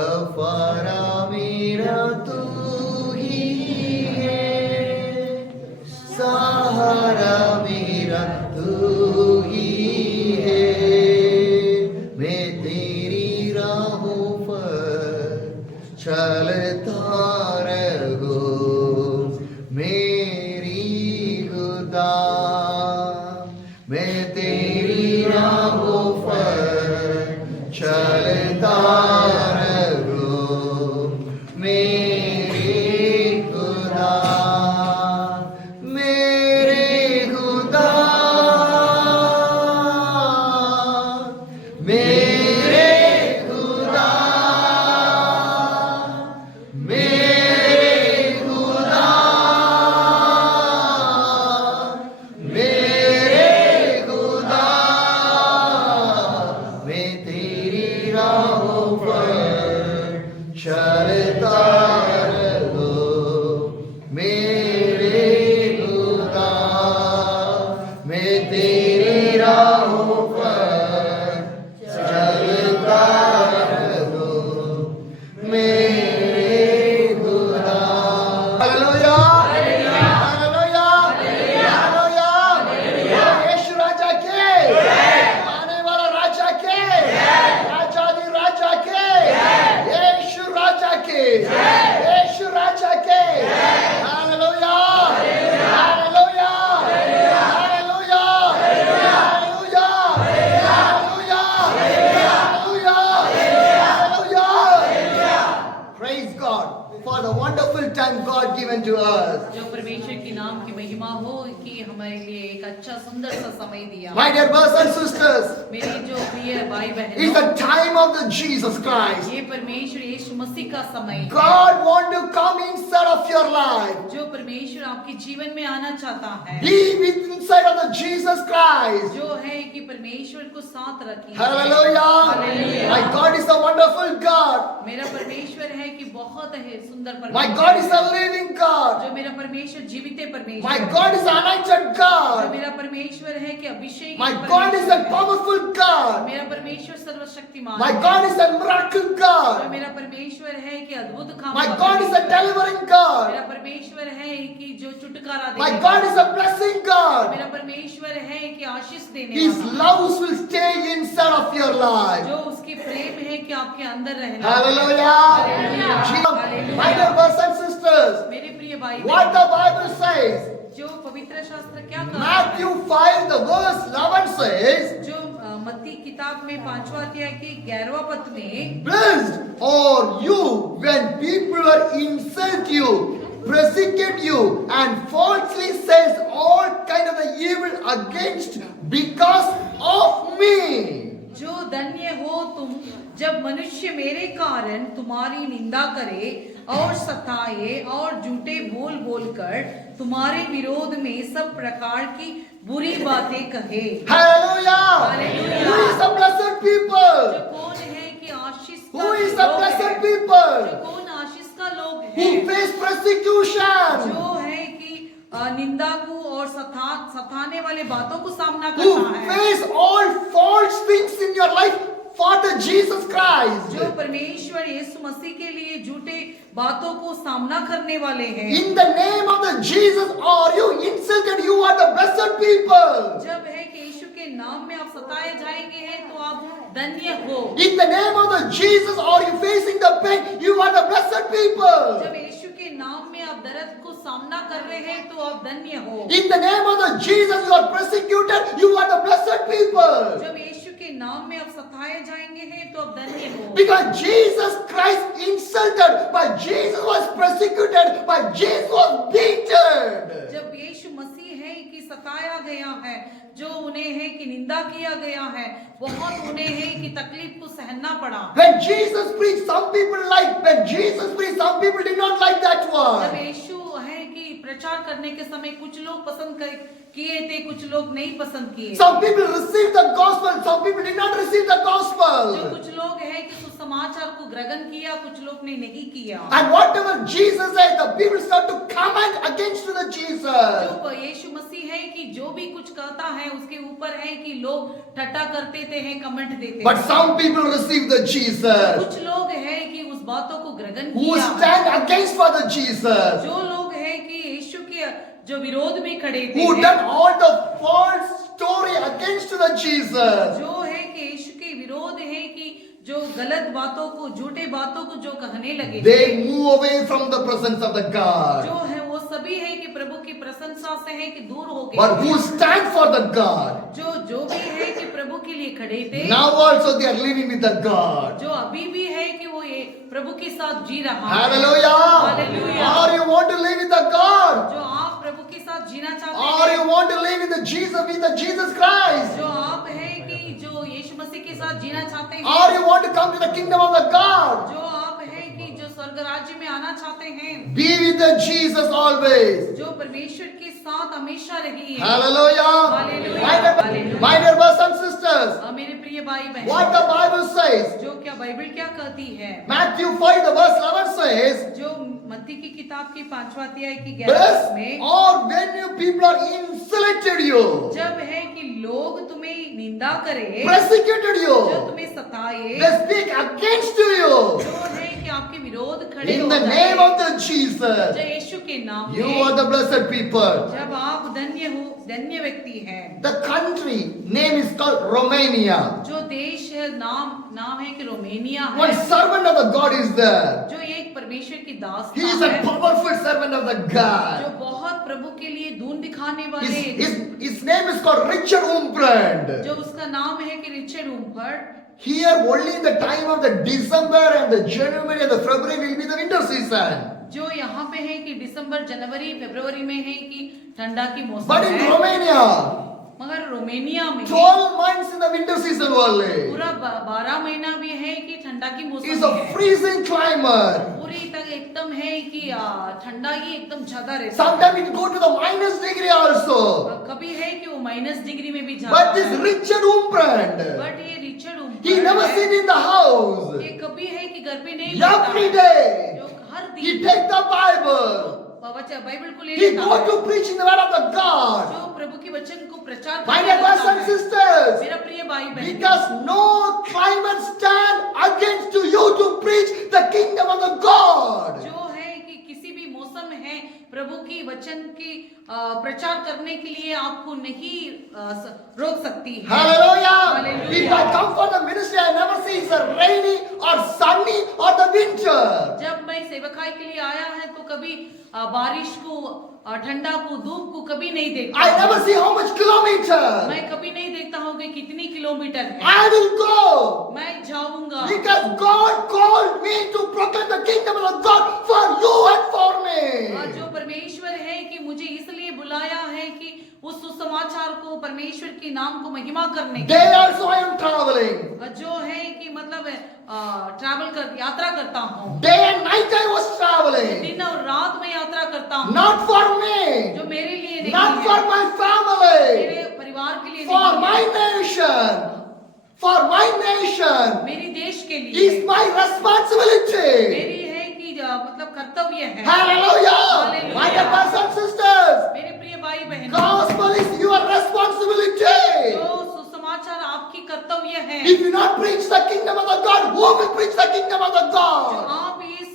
सहारा मेरा तू ही है, सहारा मेरा तू ही है। मैं तेरी राहों पर चलता रहूं मेरी खुदा, मैं तेरी राहों पर चलता to us. जो परमेश्वर के नाम की महिमा हो कि हमारे लिए एक अच्छा सुंदर सा समय दिया। My dear brothers and sisters, मेरे जो प्रिय भाई बहनों, it's the time of the Jesus Christ. ये परमेश्वर यीशु मसीह का समय है। God want to come inside of your life. जो परमेश्वर आपके जीवन में आना चाहता है। Be with inside of the Jesus Christ. जो है कि परमेश्वर को साथ रखिए। Hallelujah. Hallelujah. My God is a wonderful God. मेरा परमेश्वर है कि बहुत है सुंदर परमेश्वर। My God is a living God. जो मेरा परमेश्वर जीवित परमेश्वर। My God is an anointed जो God. मेरा परमेश्वर है कि अभिषेक। My God is a powerful God. मेरा परमेश्वर सर्वशक्तिमान। My God is a miracle जो God. मेरा परमेश्वर है कि अद्भुत काम। My God is a delivering God. मेरा परमेश्वर है कि जो छुटकारा देने। My God is a blessing God. मेरा परमेश्वर है कि आशीष देने His वाला। love will stay inside of your life. जो उसकी प्रेम है कि आपके अंदर रहना। Hallelujah. Hallelujah. My dear brothers and sisters, मेरे प्रिय भाई what the Bible says, जो पवित्र शास्त्र क्या कहता है? Matthew 5 the verse 11 says, जो मत्ती किताब में 5वां अध्याय के 11वां पद में, blessed are you when people are insult you, persecute you, and falsely says all kind of the evil against because of me. जो धन्य हो तुम जब मनुष्य मेरे कारण तुम्हारी निंदा करे और सताए और झूठे बोल बोलकर तुम्हारे विरोध में सब प्रकार की बुरी बातें कहे। Hallelujah. Hallelujah. Who is the blessed people? जो कौन है कि आशीष का Who is the लोग blessed है? people? जो कौन आशीष का लोग है? Who face persecution? जो है कि निंदा को और सताने वाले बातों को सामना Who करता है। face all false things in your life for the Jesus Christ? जो परमेश्वर यीशु मसीह के लिए झूठे बातों को सामना करने वाले हैं। In the name of the Jesus, are you insulted? You are the blessed people. जब है कि यीशु के नाम में आप सताए जाएंगे हैं तो आप धन्य हो। In the name of the Jesus, are you facing the pain? You are the blessed people. जब यीशु के नाम में आप दर्द को सामना कर रहे हैं तो आप धन्य हो। In the name of the Jesus, you are persecuted. You are the blessed people. जब यीशु के नाम में आप सताए जाएंगे हैं तो आप धन्य हो। Because Jesus Christ insulted, but Jesus was persecuted, but Jesus was beaten. जब यीशु मसीह है कि सताया गया है, जो उन्हें है कि निंदा किया गया है, बहुत उन्हें है कि तकलीफ को सहना पड़ा। When Jesus preached, some people liked. When Jesus preached, some people did not like that जब one. यीशु है कि प्रचार करने के समय कुछ लोग पसंद किए थे, कुछ लोग नहीं पसंद किए। Some people received the gospel, some people did not receive the जो gospel. कुछ लोग है कि सुसमाचार को ग्रहण किया, कुछ लोग ने नहीं किया। And whatever Jesus said, the people start to comment against the Jesus. जो यीशु मसीह है कि जो भी कुछ कहता है उसके ऊपर है कि लोग ठट्टा करते थे हैं, कमेंट देते। But some people received the Jesus. कुछ लोग है कि बातों को ग्रहण who किया, stand against Father Jesus, जो लोग हैं कि यीशु के जो विरोध में खड़े थे, who done all the false story against the Jesus. जो है कि यीशु के विरोध है कि जो गलत बातों को, झूठे बातों को जो कहने लगे, They move away from the presence of the God. जो है वो सभी है कि प्रभु की प्रशंसा से है कि दूर हो गए। But who stand for the God, जो भी है कि प्रभु के लिए खड़े थे, now also they are living with the God. जो अभी भी है कि वो ये प्रभु के साथ जी रहा है। Hallelujah. Hallelujah. Or you want to live with the God, जो आप प्रभु के साथ जीना चाहते or हैं, you want to live with the Jesus Christ, जो आप है कि जो यीशु मसीह के साथ जीना चाहते हैं, or you want to come to the kingdom of the God, जो आप है कि जो स्वर्ग राज्य में आना चाहते हैं, be with the Jesus always. जो परमेश्वर के साथ हमेशा रहिए। Hallelujah. Hallelujah. My dear brothers and sisters, मेरे प्रिय भाई बहन, what the Bible says, जो क्या बाइबल क्या कहती है, Matthew 5 the verse 11 says, जो मत्ती की किताब की 5वां अध्याय की 11 this में, or when you people are insulted you, जब है कि लोग तुम्हें निंदा करे, persecuted जो you, तुम्हें सताए, they speak against you, जो है कि आपके विरोध खड़े in हो the जाए, name of the Jesus, जो यीशु के नाम you में, are the blessed people. जब आप धन्य हो, धन्य व्यक्ति हैं। The country name is called Romania. जो देश है, नाम है कि रोमेनिया One है, servant of the God is there. जो एक परमेश्वर की दास He is a है, powerful servant of the जो God. बहुत प्रभु के लिए दून दिखाने वाले, His name is called Richard Umbrand. जो उसका नाम है कि Richard उम्फर्ड। Here only in the time of the December and the January and the February will be the winter season. जो यहाँ पे है कि दिसंबर, जनवरी, फरवरी में है कि ठंडा की मौसम But in है, Romania, मगर रोमेनिया में 12 months in the winter season only. पूरा 12 महीना भी है कि ठंडा की It's मौसम a है, freezing climate. पूरी तक एकदम है कि ठंडा ही एकदम ज्यादा रहता है। Sometimes it go to the minus degree also. कभी है कि वो -डिग्री में भी जाता But this है, Richard Umbrand, बट ये Richard he never उम्फर्ड sit in the house. ये कभी है कि घर पे नहीं Every रहता है, day, जो हर he दिन take the Bible. बाइबल को ले He लेता go है, to preach in the word of the God. जो प्रभु के वचन को प्रचार My करने dear brothers लगता and है। sisters, मेरा प्रिय भाई बहन, because no climate stand against you to preach the kingdom of the God. जो है कि किसी भी मौसम में है प्रभु की वचन की प्रचार करने के लिए आपको नहीं रोक सकती है। Hallelujah. Hallelujah. If I come for the ministry, I never see it's a rainy or sunny or the winter. जब मैं सेवकाई के लिए आया है तो कभी बारिश को, ठंडा को, धूप को कभी नहीं देखता I हूँ। never see how much kilometer. मैं कभी नहीं देखता हूँ कि कितनी किलोमीटर है। I will go. मैं जाऊंगा Because God called me to proclaim the kingdom of God for you and for me. जो परमेश्वर है कि मुझे इसलिए बुलाया है कि उस सुसमाचार को, परमेश्वर के नाम को महिमा करने के Day also I am traveling. जो है कि मतलब ट्रैवल कर, यात्रा करता हूँ, Day and night I was traveling. दिन और रात में यात्रा करता हूँ, Not for me. जो मेरे लिए नहीं Not है, for my family. मेरे परिवार के लिए For नहीं my है, nation. For my nation. मेरी देश के लिए, Is my responsibility. मेरी है कि मतलब कर्तव्य है। Hallelujah. Hallelujah. My dear brothers and sisters. मेरे प्रिय भाई बहन, Gospel is your responsibility. जो सुसमाचार आपकी कर्तव्य है, If you not preach the kingdom of the God, who will preach the kingdom of the जो God? आप इस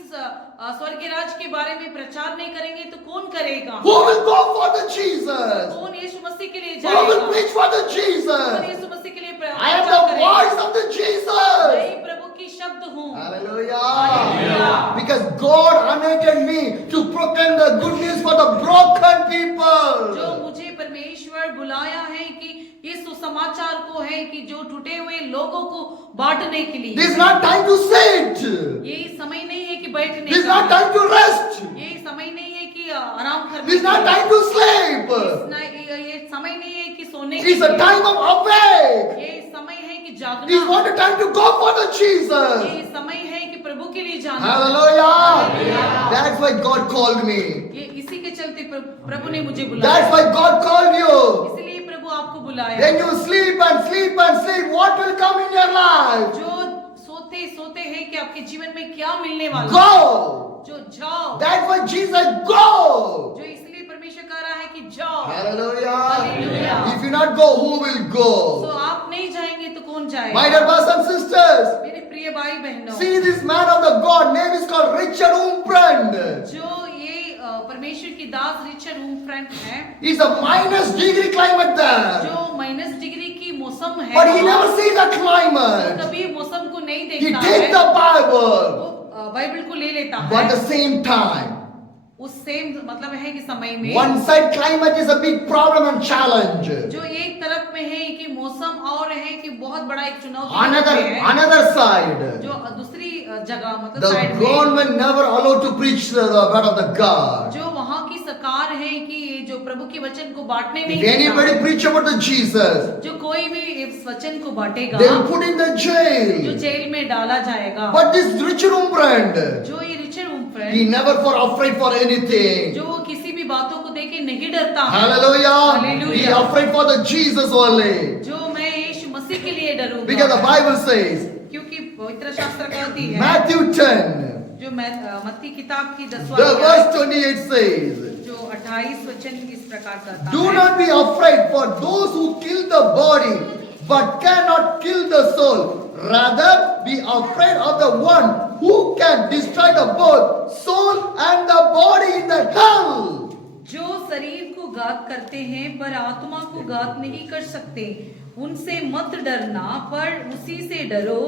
स्वर्गीय राज के बारे में प्रचार नहीं करेंगे तो कौन करेगा? Who will go for the Jesus? कौन यीशु मसीह के लिए Who will जाएगा? preach for the कौन Jesus? यीशु मसीह के लिए I am प्रचार the करेगा? voice of the Jesus. मैं प्रभु की शब्द हूँ। Hallelujah. Hallelujah. Because God anointed me to proclaim the good news for the broken people. जो मुझे परमेश्वर बुलाया है कि इस सुसमाचार को है कि जो टूटे हुए लोगों को बांटने के लिए। This is not time to sit. ये समय नहीं है कि बैठने This is का, not time to rest. ये समय नहीं है कि आराम करने This is not का, time to sleep. ये समय नहीं है कि सोने It's a time of awake. ये समय है कि It's जागना, not a time to go for the Jesus. ये समय है कि प्रभु के लिए जाना। Hallelujah. That's why God called me. ये इसी के चलते प्रभु ने मुझे That's बुलाया, why God called you. इसलिए प्रभु आपको बुलाया। When you sleep and sleep and sleep, what will come in your life? जो सोते सोते हैं कि आपके जीवन में क्या मिलने वाला है, Go. जो जाओ, That's why Jesus said, go. जो इसलिए परमेश्वर कह रहा है कि जाओ। Hallelujah. Hallelujah. If you not go, who will तो go? आप नहीं जाएंगे तो कौन जाएगा? My dear brothers and sisters, मेरे प्रिय भाई बहनों, see this man of the God, name called Richard Umbrand. जो ये परमेश्वर की दास रिचर्ड उम्फ्रेंट है, It's a minus degree climate there. जो माइनस डिग्री की मौसम है, But he वहाँ never sees the climate. कभी मौसम को नहीं He देखता takes है, the Bible. वो बाइबल को ले लेता But at है। the same time, उस सेम मतलब है कि समय में one side climate is a big problem and challenge. जो एक तरफ में है कि मौसम और है कि बहुत बड़ा एक चुनौती Another है, another side, जो दूसरी जगह मतलब the साइड में government never allowed to preach the word of the God. जो वहाँ की सरकार है कि ये जो प्रभु के वचन को बांटने नहीं If anybody देता, preach about the Jesus, जो कोई भी इस वचन को बांटेगा they will put in the जो jail. जेल में डाला जाएगा। But this Richard Umbrand, जो ये Richard he उम्फ्रेंट never for afraid for anything. जो किसी भी बातों को देख नहीं डरता है, Hallelujah. Hallelujah. He afraid for the Jesus only. जो मैं यीशु मसीह के लिए Because the डरूंगा, Bible says, क्योंकि पवित्र शास्त्र कहती है, Matthew 10, जो मत्ती किताब की 10वां the अध्याय, verse 28 says, जो 28 वचन इस प्रकार कहता do है, not be afraid for those who kill the body, but cannot kill the soul. Rather, be afraid of the one who can destroy the both soul and the body in the hell. जो शरीर को घात करते हैं पर आत्मा को घात नहीं कर सकते, उनसे मत डरना, पर उसी से डरो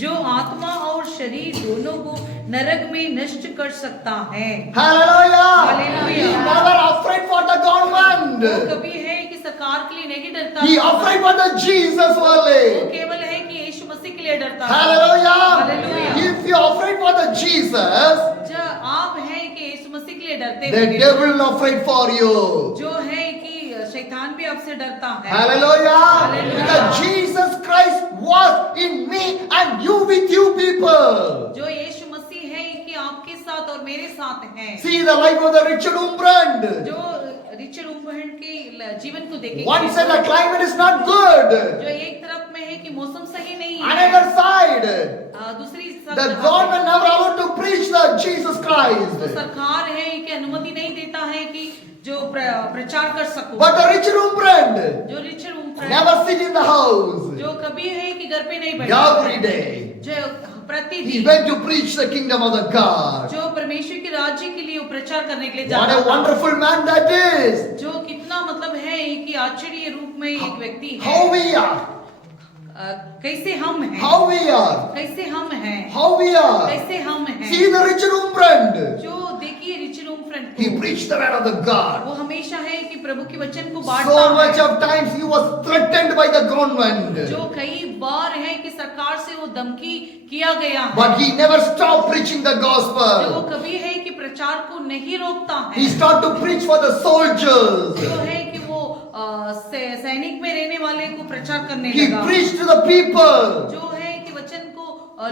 जो आत्मा और शरीर दोनों को नरक में नष्ट कर सकता है। Hallelujah. Hallelujah. He never afraid for the वो government. कभी है कि सरकार के लिए नहीं डरता, He afraid for the Jesus वो only. केवल है कि यीशु मसीह के लिए डरता है। Hallelujah. Hallelujah. If you are afraid for the Jesus, जब आप हैं कि यीशु मसीह के लिए डरते the होंगे, devil is afraid for you. जो है कि शैतान भी आपसे डरता है। Hallelujah. Hallelujah. Because Jesus Christ was in me and you with you people. जो यीशु मसीह है कि आपके साथ और मेरे साथ हैं। See the life of the Richard Umbrand. जो रिचर्ड उम्ब्रेंट के जीवन को देखेंगे, One side the climate is not good. जो एक तरफ में है कि मौसम सही नहीं है, Another side, दूसरी the government never allowed to preach the Jesus तो Christ. सरकार है कि अनुमति नहीं देता है कि जो प्रचार कर सको। But the Richard Umbrand जो Richard उम्ब्रेंट never sit in the house. जो कभी है कि घर पे नहीं बैठा, Every day जो he प्रतिदिन went to preach the kingdom of the God. जो परमेश्वर के राज्य के लिए वो प्रचार करने के लिए What जाता a था। wonderful man that is. जो कितना मतलब है कि आश्चर्य रूप में एक व्यक्ति है। How we are. कैसे हम हैं, How we are. कैसे हम हैं, How we are. कैसे हम हैं। See the Richard Umbrand. जो देखिए रिचर्ड उम्फ्रेंट He को, preached the word of the God. वो हमेशा है कि प्रभु के वचन को So बांटता much है। of times he was threatened by the government. जो कई बार है कि सरकार से वो धमकी किया गया है, But he never stopped preaching the जो वो gospel. कभी है कि प्रचार को नहीं रोकता He है। started to preach for the soldiers. जो है कि वो सैनिक में रहने वाले को प्रचार करने He लगा, preached to the people. जो है कि वचन को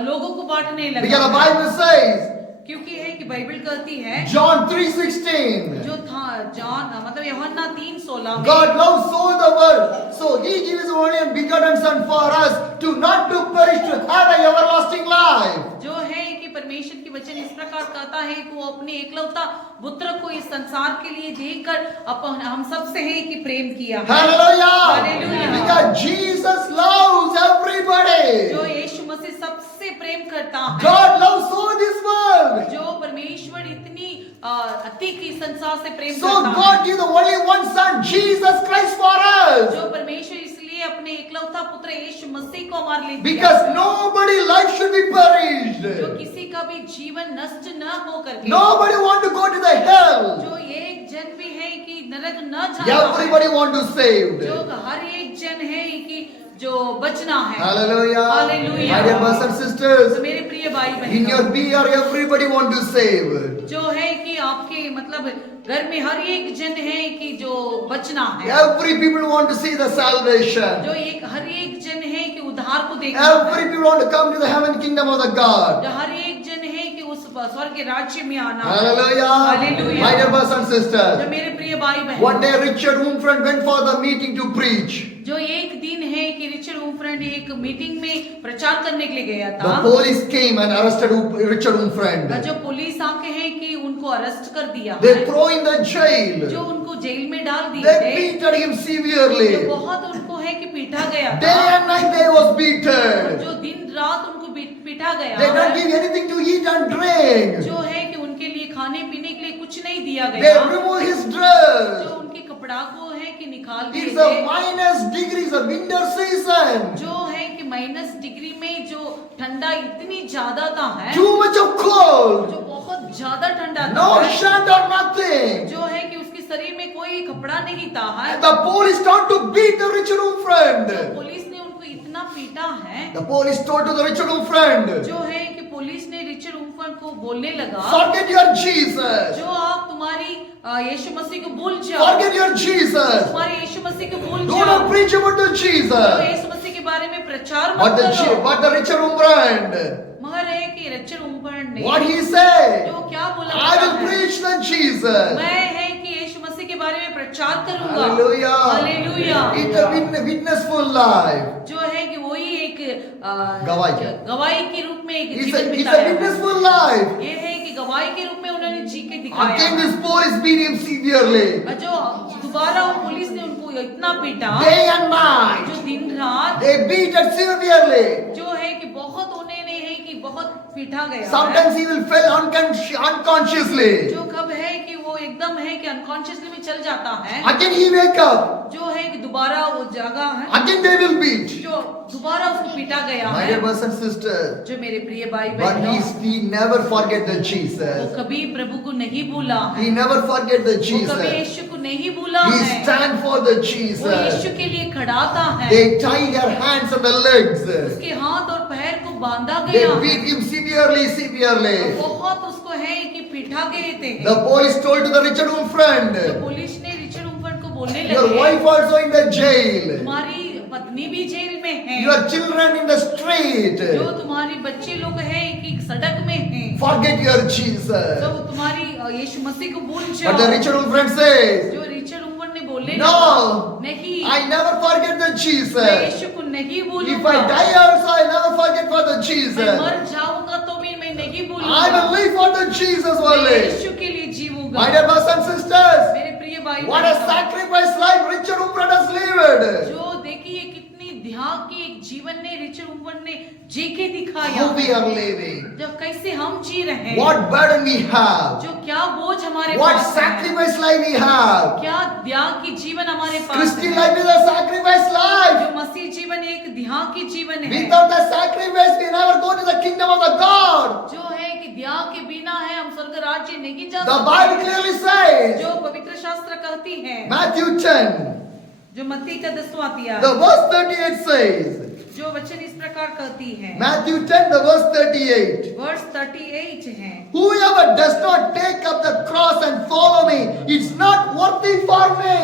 लोगों को बांटने Because the लगा, Bible says, क्योंकि है कि बाइबल कहती है, John 3:16, जो था जॉन मतलब यूहन्ना 3:16 में, God loves so the world, so he gave his only and begotten son for us to not to perish, to have an everlasting life. जो है कि परमेश्वर की वचन इस प्रकार कहता है कि वो अपने एकलौता पुत्र को इस संसार के लिए देकर अपन हम सब से है कि प्रेम किया है। Hallelujah. Hallelujah. Because Jesus loves everybody. जो यीशु मसीह सबसे प्रेम करता है, God loves so this world. जो परमेश्वर इतनी अति की संसार से प्रेम So करता God है, gave the only one son, Jesus Christ for us. जो परमेश्वर इसलिए अपने एकलौता पुत्र यीशु मसीह को हमारे लिए दिया, Because nobody life should be जो perished. किसी का भी जीवन नष्ट न हो करके, Nobody want to go to the hell. जो एक जन भी है कि नरक न जाना है, Everybody want to saved. जो हर एक जन है कि जो बचना है। Hallelujah. Hallelujah. My dear brothers and तो sisters, मेरे प्रिय भाई in your बहनों, beer everybody want to save. जो है कि आपके मतलब घर में हर एक जन है कि जो बचना है, Every people want to see the salvation. जो एक हर एक जन है कि उद्धार को देखना है, Every people want to come to the heaven kingdom of the God. जो हर एक जन है कि उस स्वर्ग के राज्य में आना है। Hallelujah. Hallelujah. My dear brothers and जो sisters, मेरे प्रिय भाई one बहन, day Richard Umfront went for the meeting to preach. जो एक दिन है कि रिचर्ड उम्फ्रेंट एक मीटिंग में प्रचार करने के लिए गया The था, police came and arrested Richard Umfront. जो पुलिस आके है कि उनको अरेस्ट कर दिया They है, throw in the jail. जो उनको जेल में डाल दिए They थे, beated him जो severely. बहुत उनको है कि पीटा गया Day था, and night they was beaten. जो दिन रात उनको पीटा गया They don't है, give anything to eat and drink. nothing. जो है कि उनके लिए खाने पीने के लिए कुछ नहीं दिया They गया, remove his जो dress. उनके कपड़ा को है कि निकाल दिए It's a थे, minus degrees of winter season. जो है कि माइनस डिग्री में जो ठंडा इतनी ज्यादा था है, Too much of cold. जो बहुत ज्यादा ठंडा No था है, shirt or nothing. जो है कि उसके शरीर में कोई कपड़ा नहीं था है, And the police started to beat the rich room friend. Police ने उनको इतना पीटा है, The police told to the rich room friend, जो है कि पुलिस ने रिचर्ड उम्फर को बोलने लगा, forget your Jesus. जो आप तुम्हारी यीशु मसीह को भूल जाओ, Forget your Jesus. तुम्हारे यीशु मसीह को भूल Do जाओ, not preach about the जो Jesus. यीशु मसीह के बारे में प्रचार But मत करो। the rich room friend, मगर है कि रिचर्ड उम्फर ने what he said? जो क्या बोला I will पता है, preach the Jesus. मैं है कि यीशु मसीह के बारे में प्रचार करूंगा। Hallelujah. Hallelujah. It's a witnessful life. जो है कि वही एक गवाही के रूप में एक It's जीवन a बिताया है। witnessful life. ये है कि गवाही के रूप में उन्होंने जी के Again, दिखाया। this police beat him severely, जो दोबारा वो पुलिस ने उनको इतना पीटा, day and night. जो दिन रात, They beat it severely. जो है कि बहुत उन्हें नहीं है कि बहुत पीटा गया है। Sometimes he will fell unconsciously. जो कब है कि वो एकदम है कि अनकॉन्शियसली में चल जाता है, Again he wake up. जो है कि दोबारा वो जागा है, Again they will beat. जो दोबारा उसको पीटा गया My है। dear brothers and sisters, जो मेरे प्रिय भाई but बहनों, he never forget the वो Jesus. कभी प्रभु को नहीं भूला है, He never forget the वो कभी Jesus. यीशु को नहीं भूला He है, stand for the वो Jesus. यीशु के लिए खड़ाता है, They tie their hands and the legs. उसके हाथ और पैर को बांधा They गया beat है, him severely. बहुत उसको है कि पीटा गए थे। The police told to the Richard Home friend, तो पुलिस ने रिचर्ड उम्फर को बोलने your लगे, wife also in the jail. तुम्हारी पत्नी भी जेल में है, Your children in the street. जो तुम्हारी बच्चे लोग हैं कि सड़क में हैं, Forget your तो Jesus. तुम्हारी यीशु मसीह को भूल But the जाओ। Richard Home friend says, जो रिचर्ड उम्फर ने बोले no, नहीं, I never forget the मैं Jesus. यीशु को नहीं If भूलूंगा, I die also, I never forget for the मैं Jesus. मर जाऊंगा तो भी मैं नहीं I भूलूंगा, will live for the Jesus मैं only. यीशु के लिए जीऊंगा। My dear brothers and sisters, मेरे प्रिय भाई what a बहनों, sacrifice life Richard Home friend has lived. जो देखिए कितनी त्याग की एक जीवन ने रिचर्ड उम्फर ने जी के दिखाया, How we are living. जब कैसे हम जी रहे हैं, What burden we have. जो क्या बोझ हमारे What पास है, sacrifice life we have. क्या त्याग की जीवन हमारे पास Christian है। life is a sacrifice life. जो मसीह जीवन एक त्याग की जीवन है, Without the sacrifice, we never go to the kingdom of the God. जो है कि त्याग के बिना है हम स्वर्ग राज्य नहीं जा The Bible सकते, clearly says, जो पवित्र शास्त्र कहती है, Matthew 10, जो मत्ती का 10वां अध्याय, the verse 38 says, जो वचन इस प्रकार कहती है, Matthew 10, the verse 38. वर्ष 38 है, Whoever does not take up the cross and follow me, it's not worthy for me.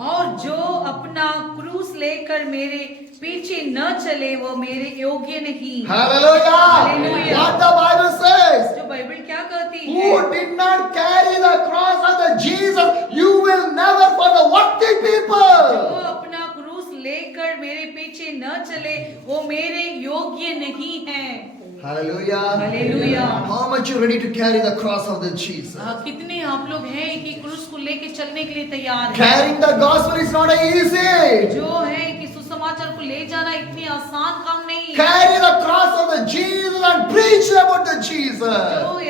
और जो अपना क्रूस लेकर मेरे पीछे न चले वो मेरे योग्य नहीं। Hallelujah. Hallelujah. What the Bible says. जो बाइबल क्या कहती है, Who did not carry the cross of the Jesus, you will never for the worthy जो people. अपना क्रूस लेकर मेरे पीछे न चले वो मेरे योग्य नहीं है। Hallelujah. Hallelujah. How much you ready to carry the cross of the Jesus? कितने आप लोग हैं कि क्रूस को लेके चलने के लिए तैयार हैं? Carrying the gospel is not easy. जो है कि सुसमाचार को ले जाना इतनी आसान काम नहीं है। Carry the cross of the Jesus and preach about the Jesus. जो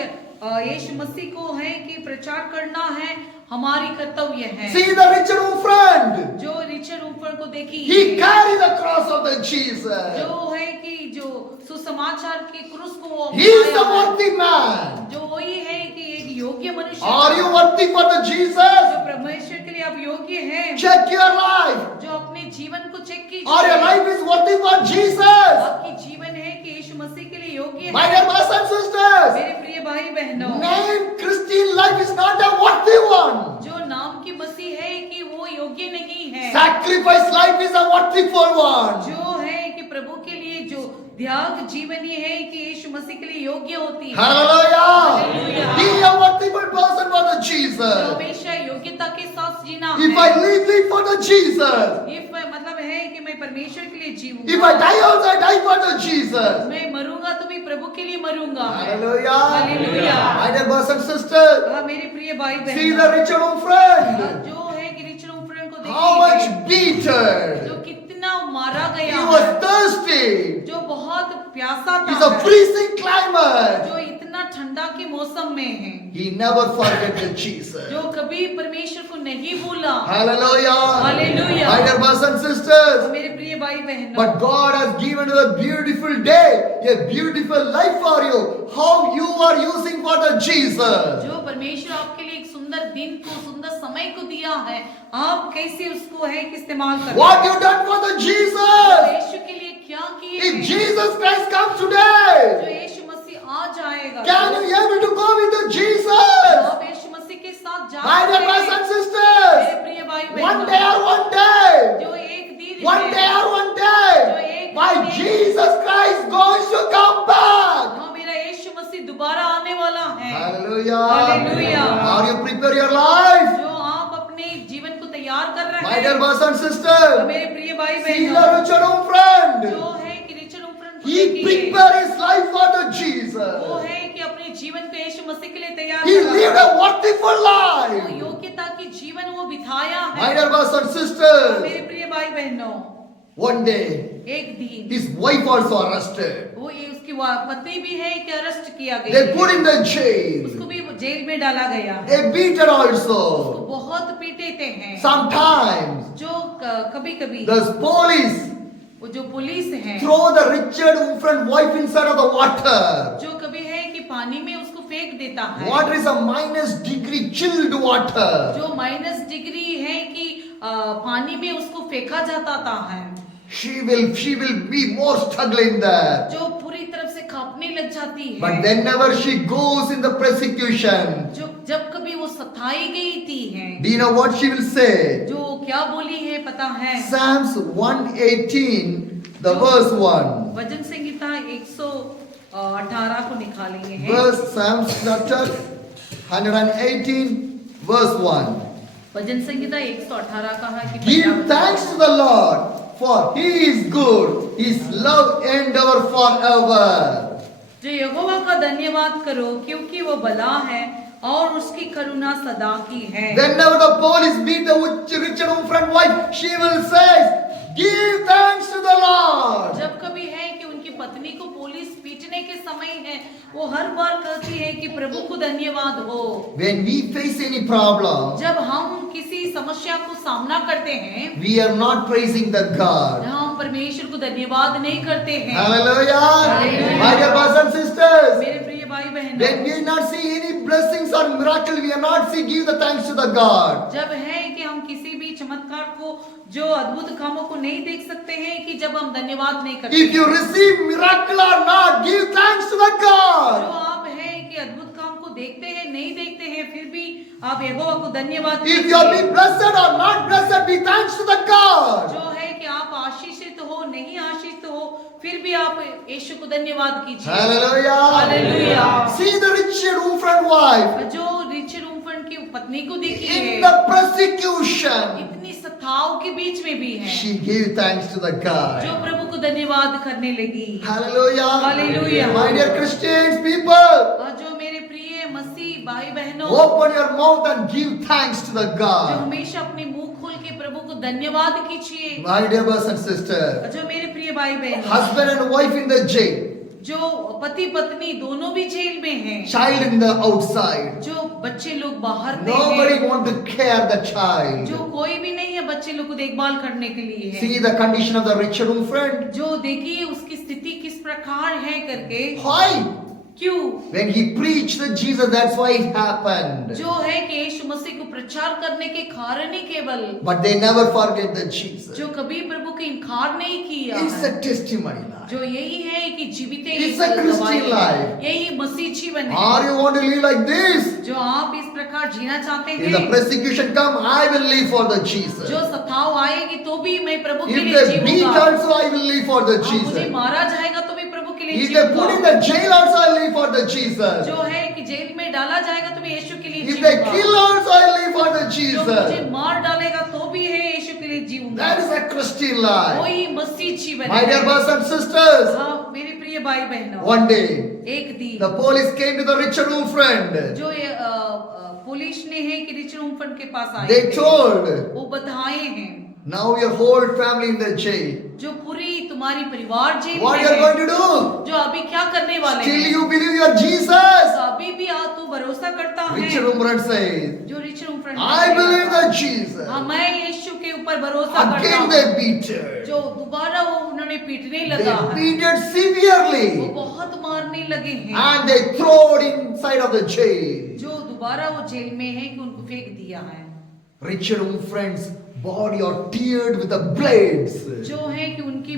यीशु मसीह को है कि प्रचार करना है हमारी कर्तव्य है। See the Richard Home friend. जो रिचर्ड उम्फर को देखी, He carried the cross of the Jesus. जो है कि जो सुसमाचार के क्रूस को वो He is the उठाया है। worthy man. जो वही है कि एक योग्य मनुष्य, Are you worthy for the Jesus? जो परमेश्वर के लिए आप योग्य हैं, Check your life. जो अपने जीवन को चेक Or your कीजिए। life is worthy for Jesus. आपकी जीवन है कि यीशु मसीह के लिए योग्य My है। dear brothers and sisters, मेरे प्रिय भाई बहनों, name Christian life is not a worthy one. जो नाम की मसीह है कि वो योग्य नहीं है, Sacrifice life is a worthful one. जो है कि प्रभु के लिए जो त्याग जीवन ये है कि यीशु मसीह के लिए योग्य होती है। Hallelujah. Hallelujah. Be a worthful person for the जो Jesus. हमेशा योग्यता के साथ जीना If है। I live for the Jesus. If मतलब है कि मैं परमेश्वर के लिए If जीऊंगा, I die also, I die for the Jesus. मैं मरूंगा तो भी प्रभु के लिए मरूंगा। Hallelujah. Hallelujah. My dear brothers and sisters, मेरे प्रिय भाई see the बहनों, Richard Home friend. जो है कि रिचर्ड उम्फर को How much देखिए, beaten. जो कितना मारा गया He है, was thirsty. जो बहुत प्यासा It's था, a freezing climate. जो इतना ठंडा के मौसम में है, he never forget Jesus. जो कभी परमेश्वर को नहीं भूला। Hallelujah. Hallelujah. My dear brothers and sisters, मेरे प्रिय भाई बहनों, but God has given you a beautiful day, a beautiful life for you. How you are using for the Jesus. जो परमेश्वर आपके लिए एक सुंदर दिन को, सुंदर समय को दिया है, आप कैसे उसको है कि इस्तेमाल करते What you done for the हैं? Jesus? यीशु के लिए क्या किए If हैं? Jesus Christ comes जो today, यीशु मसीह आ जाएगा, can you able to go with the Jesus? आप यीशु मसीह के साथ जा My dear सकते brothers हैं। and sisters, मेरे प्रिय भाई one बहनों, day or one day, जो एक दिन one है, day or one day, my Jesus Christ going to come back. हाँ, मेरा यीशु मसीह दोबारा आने वाला है। Hallelujah. Hallelujah. Are you prepare your life? जो आप अपने जीवन को तैयार कर रहे My dear हैं, brothers and तो sisters, मेरे प्रिय भाई see बहनों, the Richard old friend. जो है कि रिचर्ड उम्फ्रन को He देखिए, prepared his life for the वो Jesus. है कि अपने जीवन को यीशु मसीह के लिए तैयार He कर lived रहा है। a wonderful वो life. योग्यता की जीवन वो बिताया My है। dear brothers and sisters, मेरे प्रिय भाई बहनों, one day एक दिन his wife also arrested. वो ये उसकी पत्नी भी है कि अरेस्ट किया They गया, put in the jail. उसको भी जेल में डाला गया, They beat her उसको also. बहुत पीटते हैं। Sometimes जो कभी कभी the police वो जो पुलिस है, throw the Richard Umfran wife inside of the water. जो कभी है कि पानी में उसको फेंक देता है, Water is a minus degree chilled water. जो माइनस डिग्री है कि पानी में उसको फेंका जाता है, She will be more struggling there. जो पूरी तरफ से कांपने लग जाती है। But whenever she goes in the persecution, जो जब कभी वो सताई गई थी है, do you know what she will say? जो क्या बोली है पता है? Psalms 118, the verse 1. भजन संहिता 118 को निकालेंगे हैं। Verse Psalms chapter 118, verse 1. भजन संहिता 118 का है कि Give thanks to the Lord, for He is good. His love endure forever. जो यहोवा का धन्यवाद करो क्योंकि वो भला है और उसकी करुणा सदा की है। Whenever the police beat the Richard Umfran wife, she will say, give thanks to the Lord. जब कभी है कि उनकी पत्नी को पुलिस पीटने के समय है, वो हर बार कहती है कि प्रभु को धन्यवाद हो। When we face any problem, जब हम किसी समस्या को सामना करते हैं, we are not praising the God. हम परमेश्वर को धन्यवाद नहीं करते हैं। Hallelujah. Hallelujah. My dear brothers and sisters, मेरे प्रिय भाई बहनों, when we not see any blessings or miracle, we are not see give the thanks to the God. जब है कि हम किसी भी चमत्कार को, जो अद्भुत कामों को नहीं देख सकते हैं, कि जब हम धन्यवाद नहीं करते। If you receive miracle or not, give thanks to the जो God. आप है कि अद्भुत काम को देखते हैं नहीं देखते हैं, फिर भी आप यहोवा को धन्यवाद If you are being blessed or not blessed, be thanks to the God. जो है कि आप आशीषित हो नहीं आशीषित हो, फिर भी आप यीशु को धन्यवाद कीजिए। Hallelujah. Hallelujah. See the Richard Umfran wife जो रिचर्ड उम्फर्न की पत्नी को देखी है, in the persecution. इतनी सताओ के बीच में भी है, She gave thanks to the जो God. प्रभु को धन्यवाद करने लगी। Hallelujah. Hallelujah. My dear Christians, people, और जो मेरे प्रिय मसीह भाई बहनों, open your mouth and give thanks to the जो God. हमेशा अपने मुंह खोल के प्रभु को धन्यवाद कीजिए। My dear brothers and sisters, जो मेरे प्रिय भाई बहन, husband and wife in the jail, जो पति पत्नी दोनों भी जेल में हैं, child in the outside. जो बच्चे लोग बाहर में Nobody हैं, want to care the जो child. कोई भी नहीं है बच्चे लोग को देखभाल करने के लिए है। See the condition of the Richard Umfran. जो देखिए उसकी स्थिति किस प्रकार है करके, Why? क्यों? When he preached the Jesus, that's why it happened. जो है कि यीशु मसीह को प्रचार करने के कारण ही केवल, But they never forget the Jesus. जो कभी प्रभु के इनकार नहीं किया It's है। a testimony life. जो यही है कि जीवित It's a Christian life. यही मसीह जीवन है। Or you want to live like this? जो आप इस प्रकार जीना चाहते If the हैं, persecution come, I will live for the Jesus. जो सताव आएगी तो भी मैं प्रभु के If लिए they beat जीऊंगा। also, I will live for the और मुझे Jesus. मारा जाएगा तो भी प्रभु के लिए If they put in जीऊंगा। the jail also, I live for the Jesus. जो है कि जेल में डाला जाएगा तो मैं यीशु के लिए If they जीऊंगा। kill also, I live for the जो मुझे Jesus. मार डालेगा तो भी है यीशु के लिए जीऊंगा। That is a Christian life. वही मसीह जीवन My dear है। brothers and sisters, हाँ मेरे प्रिय भाई बहनों, one day एक दिन the police came to the Richard Umfran. जो ये पुलिस ने है कि रिचर्ड उम्फर्न के पास आए They थे। told, वो बताए हैं Now your whole family in the jail. जो पूरी तुम्हारी परिवार जेल What में you are है, going to do? जो अभी क्या करने वाले Still हैं? you believe you are Jesus? तो अभी भी तू भरोसा करता है? Richard Umbrand says, जो Richard उम्फ्रेंट I believe that Jesus. हाँ, मैं यीशु के ऊपर भरोसा करता Again हूँ। they beat her. जो दोबारा वो उन्होंने पीटने लगा They है, beat her वो severely. बहुत मारने लगे हैं, And they throw it inside of the jail. जो दोबारा वो जेल में है कि उनको फेंक दिया है। Richard Umfriend's body are teared with the blades. जो है कि उनकी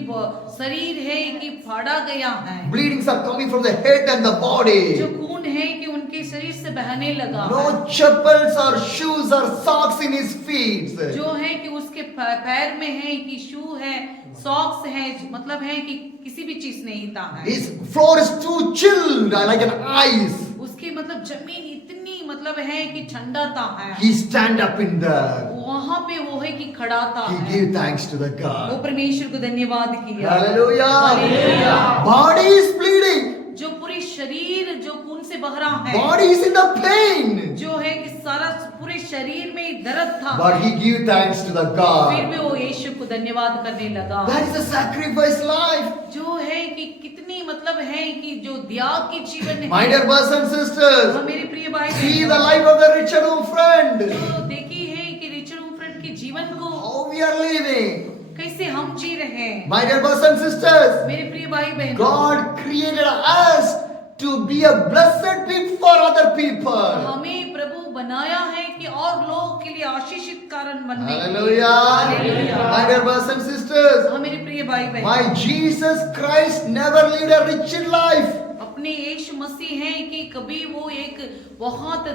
शरीर है कि फाड़ा गया है, Bleedings are coming from the head and the जो body. खून है कि उनके शरीर से बहने लगा है, No chappals or shoes or socks in his feet. जो है कि उसके पैर में है कि शू है, सॉक्स है, मतलब है कि किसी भी चीज नहीं था है। His floor is too chilled like an ice. उसकी मतलब जमीन इतनी मतलब है कि ठंडा था है, He stand up in there. वहां पे वो है कि खड़ा था He है, gave thanks to the वो God. परमेश्वर को धन्यवाद किया। Hallelujah. Hallelujah. Body is bleeding. जो पूरी शरीर जो खून से बह रहा है, Body is in the pain. जो है कि सारा पूरे शरीर में दर्द था, But he gave thanks to the फिर God. भी वो यीशु को धन्यवाद करने लगा। That is a sacrifice life. जो है कि कितनी मतलब है कि जो त्याग के जीवन है। My dear brothers and sisters, हाँ, मेरे प्रिय भाई see the बहनों, life of the Richard Umfriend. जो देखी है कि रिचर्ड उम्फ्रेंट के जीवन को How we are living. कैसे हम जी रहे हैं। My dear brothers and sisters, मेरे प्रिय भाई बहनों, God created us to be a blessed people for other people. हमें प्रभु बनाया है कि और लोगों के लिए आशीषित कारण बनने के लिए। Hallelujah. Hallelujah. My dear brothers and sisters, हाँ, मेरे प्रिय भाई बहन, my Jesus Christ never lived a rich life. अपने यीशु मसीह है कि कभी वो एक बहुत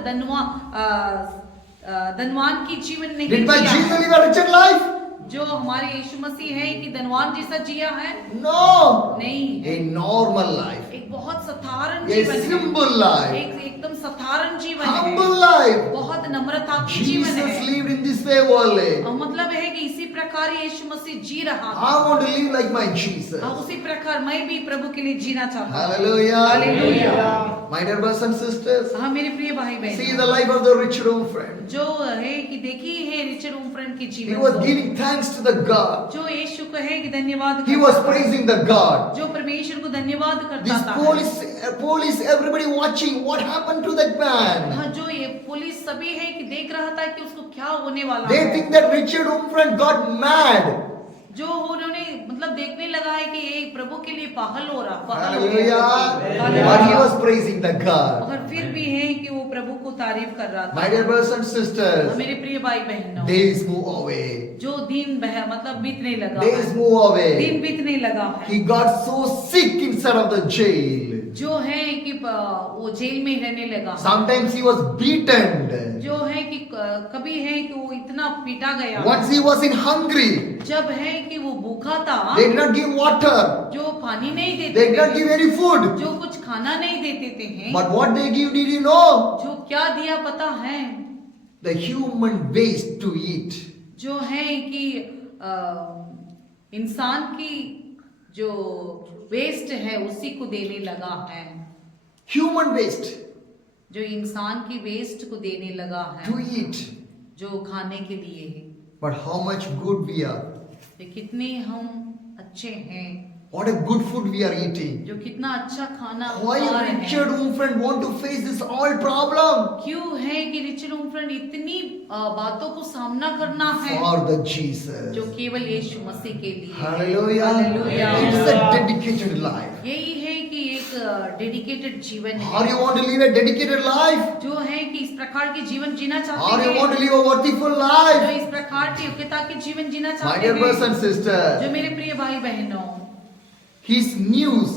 धनवान की जीवन नहीं Did my जिया Jesus है। live a rich life? जो हमारे यीशु मसीह है कि धनवान जैसा जिया है, No. नहीं है। A normal life. एक बहुत साधारण A जीवन है, simple life. एक एकदम साधारण जीवन Humble है, life. बहुत नम्रता की जीवन Jesus है। lived in this way only. और मतलब है कि इसी प्रकार यीशु मसीह जी रहा था, I want to live like my Jesus. और उसी प्रकार मैं भी प्रभु के लिए जीना चाहता हूँ। Hallelujah. Hallelujah. My dear brothers and sisters, हाँ, मेरे प्रिय भाई see बहन, the life of the Richard Umfriend. जो है कि देखी है रिचर्ड उम्फ्रेंट की He जीवन was को, giving thanks to the God. जो यीशु को है कि धन्यवाद He करता was था, praising the God. जो परमेश्वर को धन्यवाद करता This था। police, everybody watching what happened to that man. हाँ, जो ये पुलिस सभी है कि देख रहा था कि उसको क्या होने वाला They है, think that Richard Umfriend got mad. जो उन्होंने मतलब देखने लगा है कि ये प्रभु के लिए पागल हो रहा, पागल हो Hallelujah. गया। But he was praising the God. और फिर भी है कि वो प्रभु को तारीफ कर रहा My था। dear brothers and हाँ, sisters, मेरे प्रिय भाई बहनों, days move away. जो दिन मतलब बीतने लगा Days है, move away. दिन बीतने लगा है, He got so sick inside of the jail. जो है कि वो जेल में रहने लगा, Sometimes he was beaten. जो है कि कभी है कि वो इतना पीटा गया, Once he was in hungry. जब है कि वो भूखा था, They did not give water. जो पानी नहीं They देते did not थे, give any food. जो कुछ खाना नहीं देते थे हैं, But what they give, did you know? जो क्या दिया पता है, The human waste to eat. जो है कि इंसान की जो वेस्ट है उसी को देने लगा है, Human waste जो इंसान की वेस्ट को देने लगा है, to eat. जो खाने के लिए है। But how much good we are. ये कितने हम अच्छे हैं, What a good food we are eating. जो कितना अच्छा खाना Why खा रहे Richard हैं। Umfriend want to face this all problem? क्यों है कि रिचर्ड उम्फ्रेंट इतनी बातों को सामना करना है, For the Jesus. जो केवल यीशु मसीह के लिए। Hallelujah. Hallelujah. It is a dedicated life. यही है कि एक डेडिकेटेड जीवन Or है, you want to live a dedicated life? जो है कि इस प्रकार के जीवन जीना Or चाहते you want हैं, to live a worthful जो life? इस प्रकार की योग्यता के जीवन जीना My चाहते dear brothers हैं। and sisters, जो मेरे प्रिय भाई बहनों, his news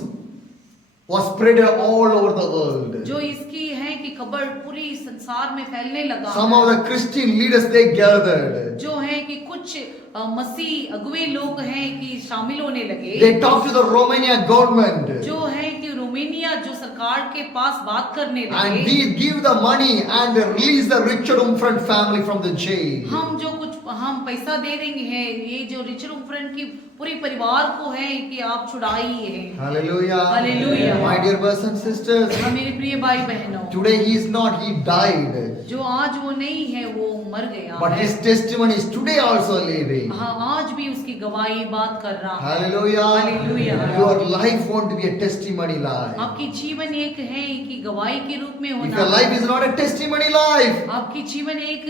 was spread all over the world. जो इसकी है कि खबर पूरी संसार में फैलने लगा Some है। of the Christian leaders they gathered. जो है कि कुछ मसीह अगुवे लोग हैं कि शामिल होने लगे, They talked to the Romania government जो है कि रोमानिया जो सरकार के पास बात करने and लगे, they give the money and release the Richard Umfriend family from the jail. हम जो कुछ हम पैसा दे देंगे है, ये जो रिच फ्रेंड की पूरी परिवार को है कि आप छुड़ाइए है। Hallelujah. Hallelujah. My dear brothers and sisters, हाँ मेरे प्रिय भाई बहनों, today he is not, he died. जो आज वो नहीं है वो मर गया But है। his testimony is today also living. हाँ आज भी उसकी गवाही बात कर रहा है। Hallelujah. Hallelujah. Your life want to be a testimony life. आपकी जीवन एक है कि गवाही के रूप में If होना। your life is not a testimony life, आपकी जीवन एक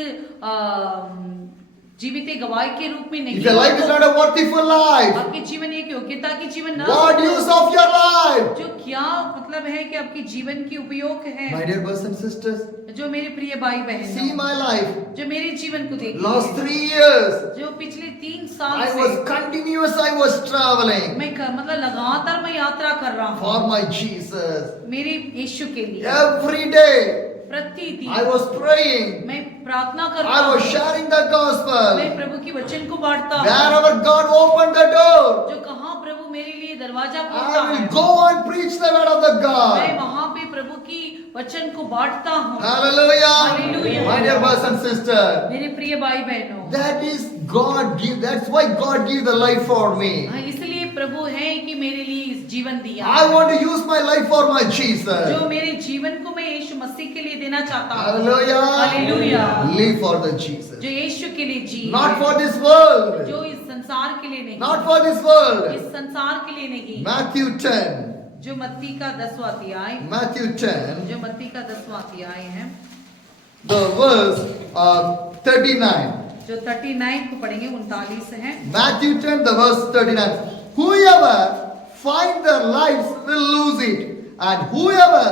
जीवित गवाही के रूप में नहीं if your life is not a worthful life, आपकी जीवन एक योग्यता की जीवन ना what use of your life? जो क्या मतलब है कि आपकी जीवन की उपयोग है। My dear brothers and sisters, जो मेरे प्रिय भाई बहन see my life. जो मेरे जीवन को देखिए, Last 3 years, जो पिछले 3 साल I से was continuous, I was traveling मतलब लगातार मैं यात्रा कर रहा हूँ for my Jesus. मेरे यीशु के लिए। Every day, प्रतिदिन I was praying. मैं प्रार्थना करता I was हूँ, sharing the gospel. मैं प्रभु की वचन को बांटता हूँ। Wherever God opened the door, जो कहाँ प्रभु मेरे लिए दरवाजा खोलता I will है, go and preach the word of the मैं God. वहाँ पे प्रभु की वचन को बांटता हूँ। Hallelujah. Hallelujah. My dear brothers and sisters, मेरे प्रिय भाई बहनों, that is God give. That's why God give the life for me. हाँ, इसलिए प्रभु है कि मेरे लिए इस जीवन दिया। I want to use my life for my Jesus. जो मेरे जीवन को मैं यीशु मसीह के लिए देना चाहता हूँ। Hallelujah. Hallelujah. Live for the Jesus. जो यीशु के लिए जी, Not for this world. जो इस संसार के लिए नहीं, Not for this world. इस संसार के लिए नहीं। Matthew 10. जो मत्ती का 10वां अध्याय, Matthew 10. जो मत्ती का 10वां अध्याय है, The verse 39. जो 39 को पढ़ेंगे, 39 है। Matthew 10, the verse 39. Whoever find their lives will lose it, and whoever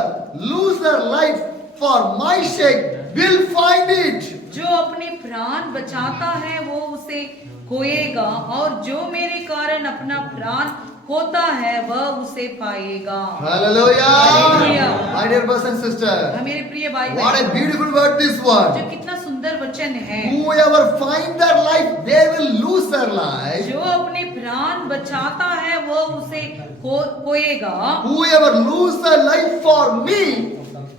lose their life for my sake will find it. जो अपने प्राण बचाता है वो उसे खोएगा, और जो मेरे कारण अपना प्राण खोता है वह उसे पाएगा। Hallelujah. Hallelujah. My dear brothers and sisters, मेरे प्रिय भाई what a बहनों, beautiful word this one. जो कितना सुंदर वचन है। Whoever find their life, they will lose their life. जो अपने प्राण बचाता है वो उसे खोएगा, Whoever lose their life for me,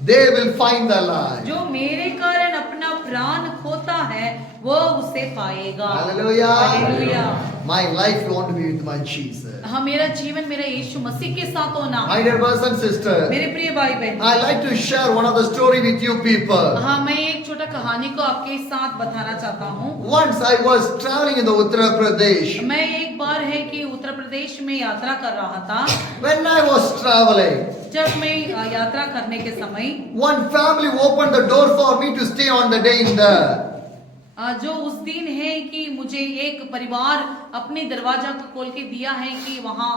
they will find their life. जो मेरे कारण अपना प्राण खोता है वो उसे पाएगा। Hallelujah. Hallelujah. My life want to be with my Jesus. हाँ, मेरा जीवन मेरा यीशु मसीह के साथ होना। My dear brothers and sisters, मेरे प्रिय भाई बहन, I like to share one of the story with you people. हाँ, मैं एक छोटा कहानी को आपके साथ बताना चाहता हूँ। Once I was traveling in the Uttar Pradesh. मैं एक बार है कि उत्तर प्रदेश में यात्रा कर रहा था। When I was traveling, जब मैं यात्रा करने के समय one family opened the door for me to stay on the day in there. जो उस दिन है कि मुझे एक परिवार अपने दरवाजा को खोल के दिया है कि वहाँ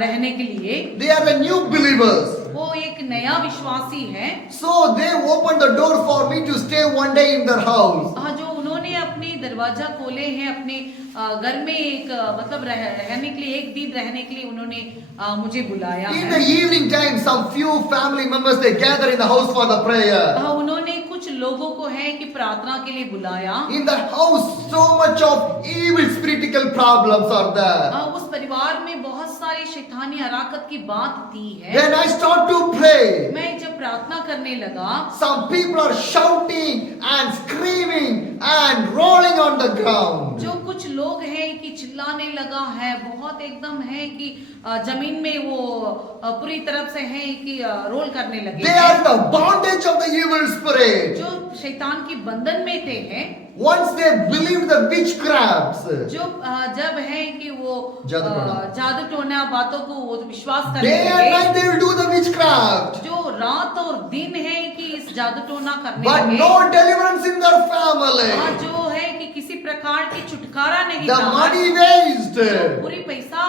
रहने के लिए। They are the new believers. वो एक नया विश्वासी है। So they opened the door for me to stay one day in their house. हाँ, जो उन्होंने अपने दरवाजा खोले हैं अपने घर में एक मतलब रहने के लिए, एक दिन रहने के लिए उन्होंने मुझे बुलाया In है। the evening time, some few family members they gather in the house for the prayer. हाँ, उन्होंने कुछ लोगों को है कि प्रार्थना के लिए बुलाया। In the house, so much of evil spiritual problems are there. हाँ, उस परिवार में बहुत सारी शैतानी हराकत की बात थी है। When I start to pray, मैं जब प्रार्थना करने लगा, some people are shouting and screaming and rolling on the ground. जो कुछ लोग हैं कि चिल्लाने लगा है, बहुत एकदम है कि जमीन में वो पूरी तरफ से है कि रोल करने लगे। They are in the bondage of the evil spirit. जो शैतान की बंधन में थे हैं। Once they believed the witchcrafts, जो जब है कि वो जादू टोना बातों को वो विश्वास करने day and लगे। night they will do the witchcraft. जो रात और दिन है कि इस जादू टोना करने But लगे। no deliverance in their family. जो है कि किसी प्रकार की छुटकारा नहीं The था। money waste. जो पूरी पैसा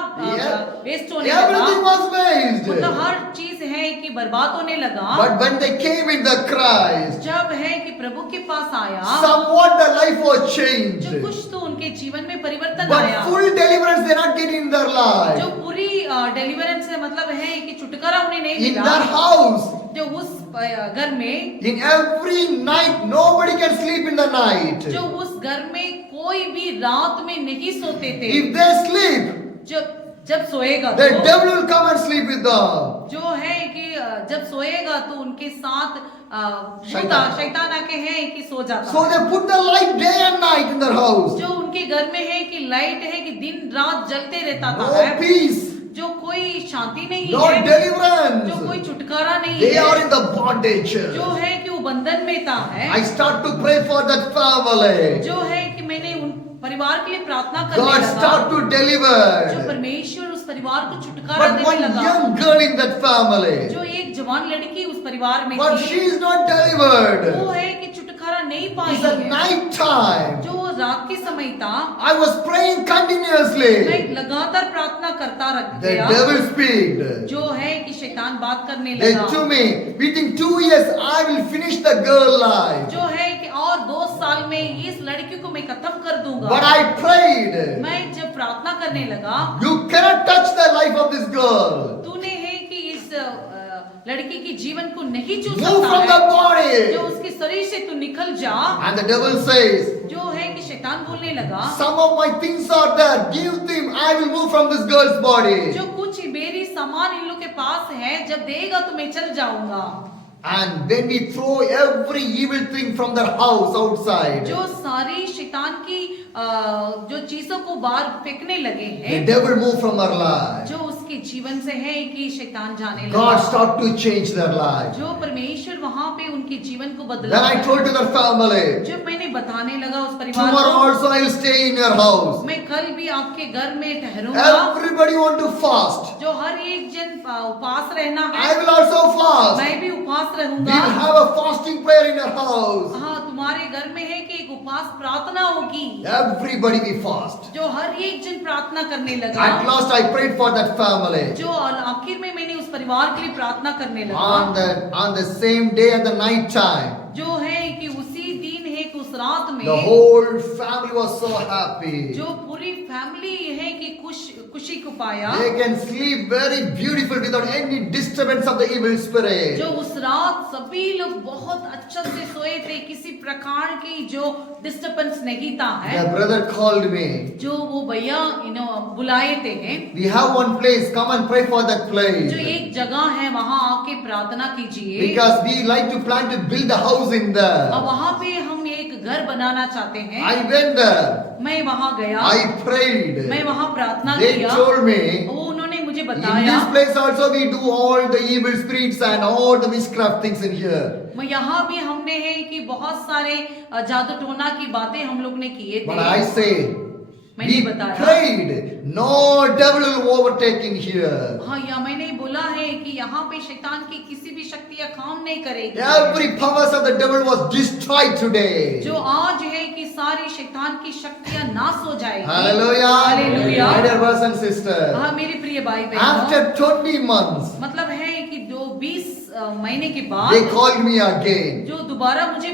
वेस्ट होने Everything लगा। was waste. मतलब हर चीज है कि बर्बाद होने लगा। But when they came in the Christ, जब है कि प्रभु के पास आया, somewhat the life was जो changed. कुछ तो उनके जीवन में परिवर्तन But आया। full deliverance they not get in their जो life. पूरी डिलीवरेंस से मतलब है कि छुटकारा उन्हें नहीं In मिला। their house, जो उस घर में, in every night, nobody can sleep in the night. जो उस घर में कोई भी रात में नहीं सोते थे। If they sleep, जब सोएगा the तो devil will come and sleep with them. जो है कि जब सोएगा तो उनके साथ शैतान। शैतान आके है कि सो जाता So है। they put the light day and night in their house. जो उनके घर में है कि लाइट है कि दिन रात जलते रहता No है, peace, जो कोई शांति नहीं no है, deliverance. जो कोई छुटकारा नहीं They are है, in the bondage. जो है कि वो बंधन में था है। I start to pray for that family. जो है कि मैंने उन परिवार के लिए प्रार्थना करने God लगा, start to जो deliver. परमेश्वर उस परिवार को छुटकारा But देने one लगा। young girl in that family, जो एक जवान लड़की उस परिवार में but थी, she is not वो delivered. है कि छुटकारा नहीं पाई It's a है। night time. जो रात के समय था, I was praying मैं continuously. लगातार प्रार्थना करता रह The गया। devil speak. जो है कि शैतान बात करने They लगा, to me, within 2 years, I will finish the girl life. जो है कि और 2 साल में इस लड़की को मैं खत्म कर दूंगा। But I prayed. मैं जब प्रार्थना करने लगा, You cannot touch the life of this girl. तूने है कि इस लड़की के जीवन को नहीं छू Move सकता from the है, जो body. उसके शरीर से तू निकल जा। And the devil says, जो है कि शैतान बोलने लगा, some of my things are there. Give them. I will move from this girl's body. जो कुछ मेरी सामान इन लोग के पास है, जब देगा तो मैं चल जाऊंगा। And when we throw every evil thing from their house outside, जो सारी शैतान की जो चीजों को बाहर फेंकने लगे the हैं, devil move from our life. जो उसके जीवन से है कि शैतान जाने God लगा, start to change their life. जो परमेश्वर वहां पे उनके जीवन को Then बदला। I told to their family, जब मैंने बताने लगा उस परिवार tomorrow को, also I will stay in your house. मैं कल भी आपके घर में ठहरूंगा। Everybody want to fast. जो हर एक जन उपवास रहना I है, will also fast. मैं भी उपवास We रहूंगा। will have a fasting prayer in your house. हाँ, तुम्हारे घर में है कि एक उपवास प्रार्थना होगी, Everybody be fast. जो हर एक जन प्रार्थना करने At लगा। last I prayed for that family. जो आखिर में मैंने उस परिवार के लिए प्रार्थना करने On लगा, the same day at the night time, जो है कि उसी दिन है कि उस रात the में whole family was so happy. जो पूरी फैमिली है कि खुशी को पाया, They can sleep very beautiful without any disturbance of the evil spirit. जो उस रात सभी लोग बहुत अच्छे से सोए थे, किसी प्रकार की जो डिस्टर्बेंस नहीं था है। The brother called me. जो वो भैया बुलाए थे हैं, We have one place. Come and pray for that जो place. एक जगह है वहां आके प्रार्थना कीजिए। Because we like to plan to build a house in और there. वहां पे हम एक घर बनाना चाहते हैं। I went there. मैं वहां गया, I prayed. मैं वहां प्रार्थना They किया। told me, वो उन्होंने मुझे in बताया, this place also we do all the evil spirits and all the witchcraft things in here. मैं यहाँ भी हमने है कि बहुत सारे जादू टोना की बातें हम लोग ने किए But थे। I say, मैंने we बताया, prayed. No devil will overtake in here. हाँ, या मैंने बोला है कि यहाँ पे शैतान की किसी भी शक्तियाँ काम नहीं करेगी। Every powers of the devil was destroyed today. जो आज है कि सारी शैतान की शक्तियाँ नाश हो जाएगी। Hallelujah. Hallelujah. My dear brothers and sisters. हाँ, मेरे प्रिय भाई बहनों, After 20 months, मतलब है कि 20 महीने के बाद they called me again. जो दोबारा मुझे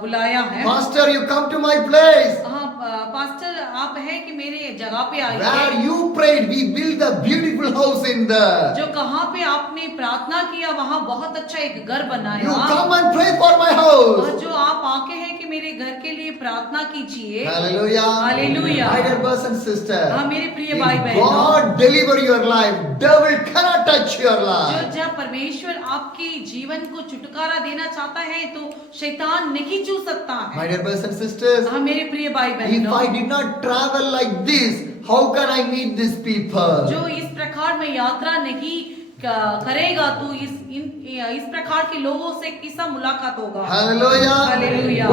बुलाया है। Pastor, you come to my place. हाँ, पास्टर आप है कि मेरे जगह पे आइए, Where you prayed, we built a beautiful house in there. जो कहाँ पे आपने प्रार्थना किया वहाँ बहुत अच्छा एक घर You बनाया। come and pray for my house. और जो आप आके हैं कि मेरे घर के लिए प्रार्थना कीजिए। Hallelujah. Hallelujah. My dear brothers and sisters. हाँ, मेरे प्रिय If भाई बहनों, God deliver your life, devil cannot touch your जो life. जब परमेश्वर आपके जीवन को छुटकारा देना चाहता है तो शैतान नहीं छू सकता My है। dear brothers and sisters, हाँ, मेरे प्रिय भाई if बहनों, I did not travel like this, how can I meet these people? जो इस प्रकार में यात्रा नहीं करेगा तो इस प्रकार के लोगों से किसा मुलाकात होगा। Hallelujah. Hallelujah.